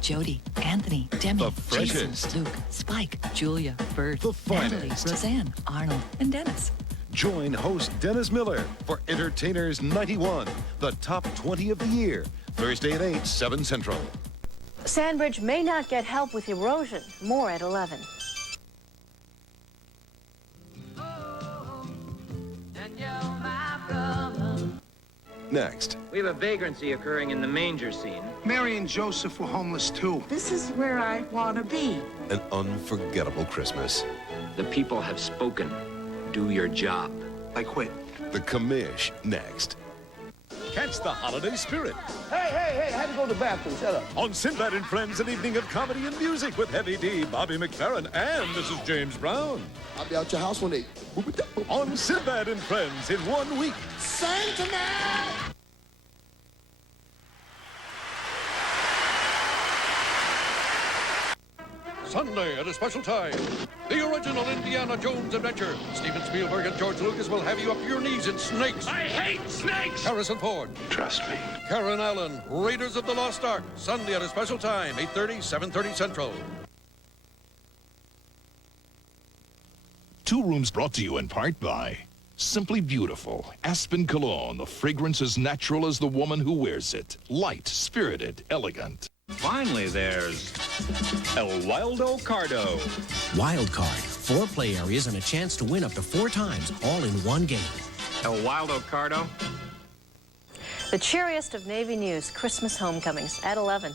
Jody, Anthony, Demi, The freshest. Jason, Luke, Spike, Julia, Bert, The Natalie, finest. Roseanne, Arnold, and Dennis. Join host Dennis Miller for Entertainers 91, the top 20 of the year. Thursday at 8, 7 Central. Sandbridge may not get help with erosion. More at 11. Next, We have a vagrancy occurring in the manger scene. Mary and Joseph were homeless, too. This is where I want to be. an unforgettable Christmas. The people have spoken. Do your job. I quit. The Commish next. Catch the holiday spirit Hey, I had to go to the bathroom. Shut up. on Sinbad and Friends, an evening of comedy and music with Heavy D, Bobby McFerrin, and Mrs. James Brown. I'll be out your house one day. On Sinbad and Friends in 1 week. Santa now! Sunday at a special time. The original Indiana Jones adventure. Steven Spielberg and George Lucas will have you up to your knees in snakes. I hate snakes! Harrison Ford. Trust me. Karen Allen. Raiders of the Lost Ark. Sunday at a special time. 8:30, 7:30 Central. Two Rooms brought to you in part by Simply Beautiful. Aspen Cologne. The fragrance as natural as the woman who wears it. Light, spirited, elegant. Finally, there's El Wildo Cardo. Wild Card, 4 play areas and a chance to win up to 4 times, all in one game. El Wildo Cardo. The cheeriest of Navy news, Christmas homecomings at 11.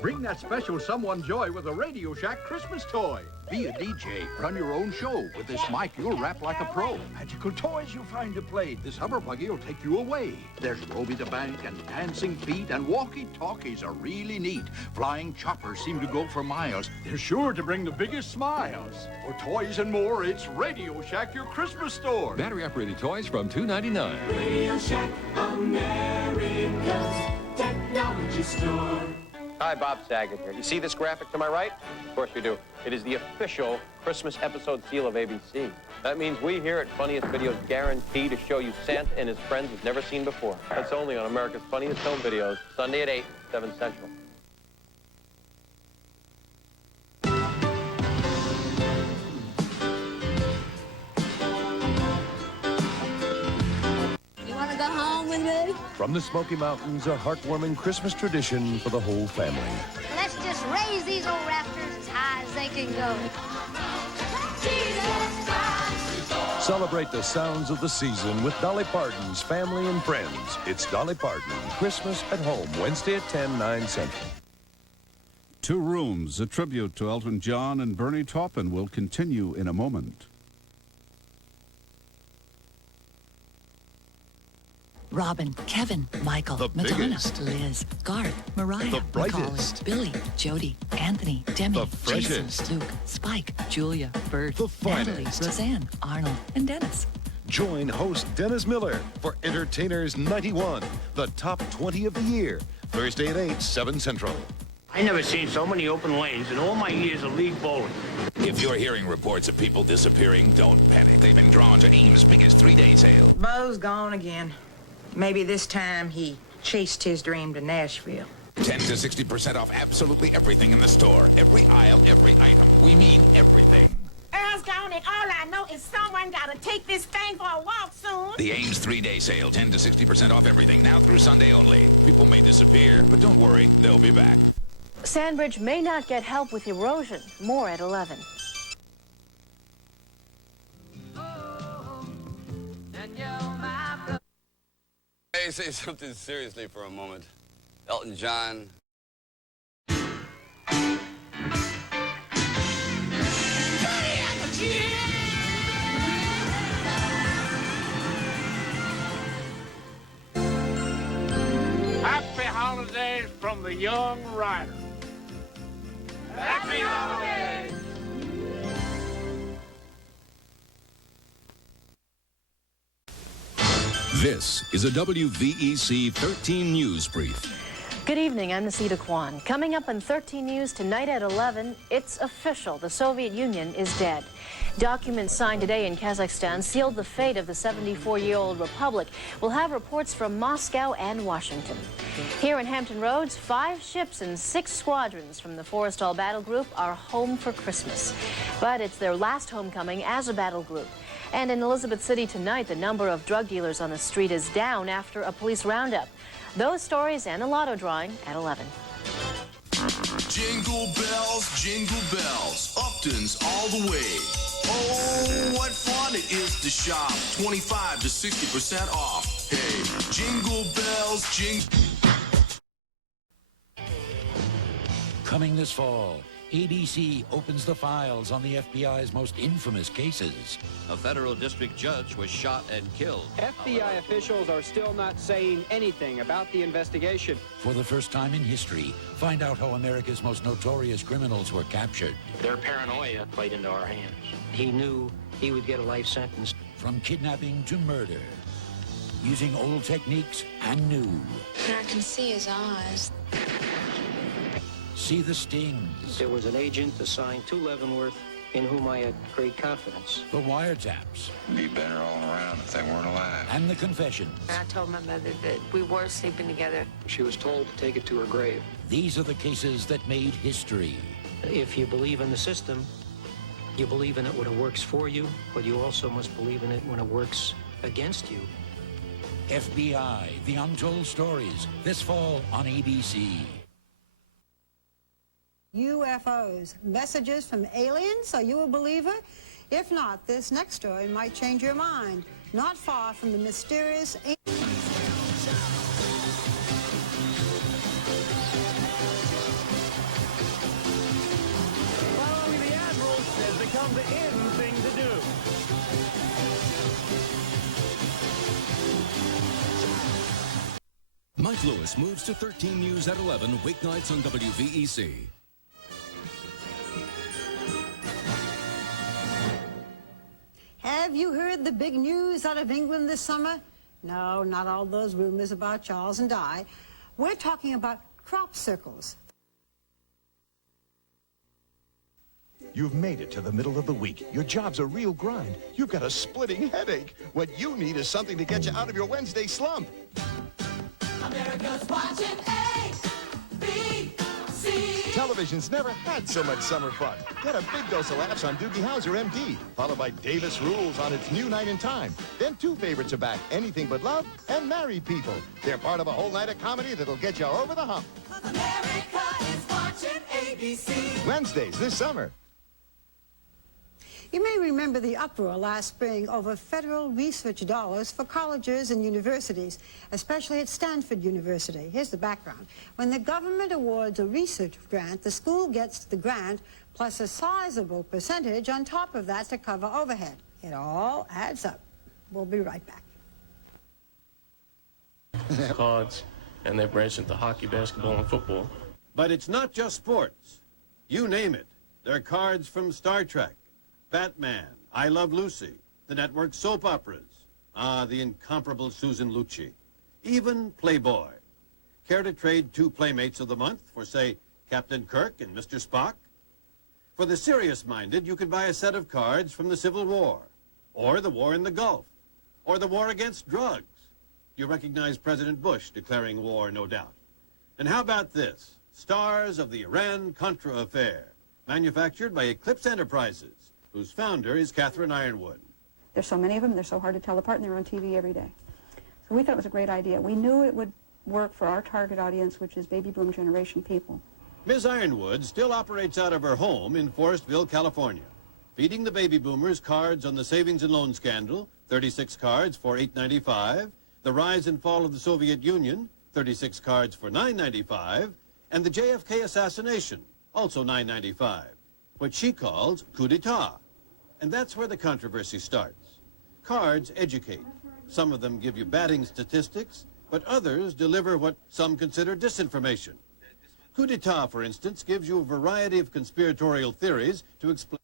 Bring that special someone joy with a Radio Shack Christmas toy. Be a DJ. Run your own show. With this mic, you'll rap like a pro. Magical toys you'll find to play. This hover buggy will take you away. There's Roby the Bank and Dancing Feet, and walkie-talkies are really neat. Flying choppers seem to go for miles. They're sure to bring the biggest smiles. For toys and more, it's Radio Shack, your Christmas store. Battery-operated toys from $2.99. Radio Shack, America's technology store. Hi, Bob Saget here. You see this graphic to my right? Of course you do. It is the official Christmas episode seal of ABC. That means we here at Funniest Videos guarantee to show you Santa and his friends you've never seen before. That's only on America's Funniest Home Videos, Sunday at 8, 7 Central. Want to go home with me? From the Smoky Mountains, a heartwarming Christmas tradition for the whole family. Let's just raise these old rafters as high as they can go. Celebrate the sounds of the season with Dolly Parton's Family and Friends. It's Dolly Parton, Christmas at Home, Wednesday at 10, 9 Central. Two Rooms, a tribute to Elton John and Bernie Taupin, will continue in a moment. Robin, Kevin, Michael, The Madonna, biggest. Liz, Garth, Mariah, The Macaulay, brightest. Billy, Jody, Anthony, Demi, The Jason, freshest. Luke, Spike, Julia, Bert, The Natalie, finest. Roseanne, Arnold, and Dennis. Join host Dennis Miller for Entertainers 91, the top 20 of the year. Thursday at 8, 7 Central. I never seen so many open lanes in all my years of league bowling. If you're hearing reports of people disappearing, don't panic. They've been drawn to Ames' biggest 3-day sale. Bo's gone again. Maybe this time he chased his dream to Nashville. 10 to 60% off absolutely everything in the store. Every aisle, every item. We mean everything. Earl's gone, and all I know is someone got to take this thing for a walk soon. The Ames 3-day sale, 10 to 60% off everything, now through Sunday only. People may disappear, but don't worry, they'll be back. Sandbridge may not get help with erosion. More at 11. Hey, say something seriously for a moment. Elton John. Happy holidays from the young rider. Happy holidays! This is a WVEC 13 News Brief. Good evening, I'm Nasita Kwan. Coming up on 13 News tonight at 11, it's official. The Soviet Union is dead. Documents signed today in Kazakhstan sealed the fate of the 74-year-old republic. We'll have reports from Moscow and Washington. Here in Hampton Roads, 5 ships and 6 squadrons from the Forrestal Battle Group are home for Christmas. But it's their last homecoming as a battle group. And in Elizabeth City tonight, the number of drug dealers on the street is down after a police roundup. Those stories and a lotto drawing at 11. Jingle bells, Upton's all the way. Oh, what fun it is to shop. 25 to 60% off. Hey, jingle bells, Coming this fall, ABC opens the files on the FBI's most infamous cases. A federal district judge was shot and killed. FBI officials are still not saying anything about the investigation. For the first time in history, find out how America's most notorious criminals were captured. Their paranoia played into our hands. He knew he would get a life sentence. From kidnapping to murder, using old techniques and new. I can see his eyes. See the stings. There was an agent assigned to Leavenworth in whom I had great confidence. The wiretaps. It'd be better all around if they weren't alive. And the confessions. I told my mother that we were sleeping together. She was told to take it to her grave. These are the cases that made history. If you believe in the system, you believe in it when it works for you, but you also must believe in it when it works against you. FBI, The Untold Stories, this fall on ABC. UFOs, messages from aliens? Are you a believer? If not, this next story might change your mind. Not far from the mysterious... Following the admirals has become the in thing to do. Mike Lewis moves to 13 News at 11, weeknights on WVEC. Have you heard the big news out of England this summer? No, not all those rumors about Charles and Di. We're talking about crop circles. You've made it to the middle of the week. Your job's a real grind. You've got a splitting headache. What you need is something to get you out of your Wednesday slump. America's watching ABC. Television's never had so much summer fun. Get a big dose of laughs on Doogie Howser, MD, followed by Davis Rules on its new night in time. Then 2 favorites are back, Anything But Love and Married People. They're part of a whole night of comedy that'll get you over the hump. America is watching ABC. Wednesdays this summer. You may remember the uproar last spring over federal research dollars for colleges and universities, especially at Stanford University. Here's the background. When the government awards a research grant, the school gets the grant plus a sizable percentage on top of that to cover overhead. It all adds up. We'll be right back. Cards, and they branched into hockey, basketball, and football. But it's not just sports. You name it. There are cards from Star Trek, Batman, I Love Lucy, the network soap operas, the incomparable Susan Lucci, even Playboy. Care to trade 2 Playmates of the Month for, say, Captain Kirk and Mr. Spock? For the serious-minded, you could buy a set of cards from the Civil War, or the war in the Gulf, or the war against drugs. You recognize President Bush declaring war, no doubt. And how about this? Stars of the Iran-Contra affair, manufactured by Eclipse Enterprises, whose founder is Catherine Ironwood. There's so many of them, they're so hard to tell apart, and they're on TV every day. So we thought it was a great idea. We knew it would work for our target audience, which is baby boom generation people. Ms. Ironwood still operates out of her home in Forestville, California, feeding the baby boomers cards on the savings and loan scandal, 36 cards for $8.95, the rise and fall of the Soviet Union, 36 cards for $9.95, and the JFK assassination, also $9.95, what she calls coup d'etat. And that's where the controversy starts. Cards educate. Some of them give you batting statistics, but others deliver what some consider disinformation. Coup d'etat, for instance, gives you a variety of conspiratorial theories to explain.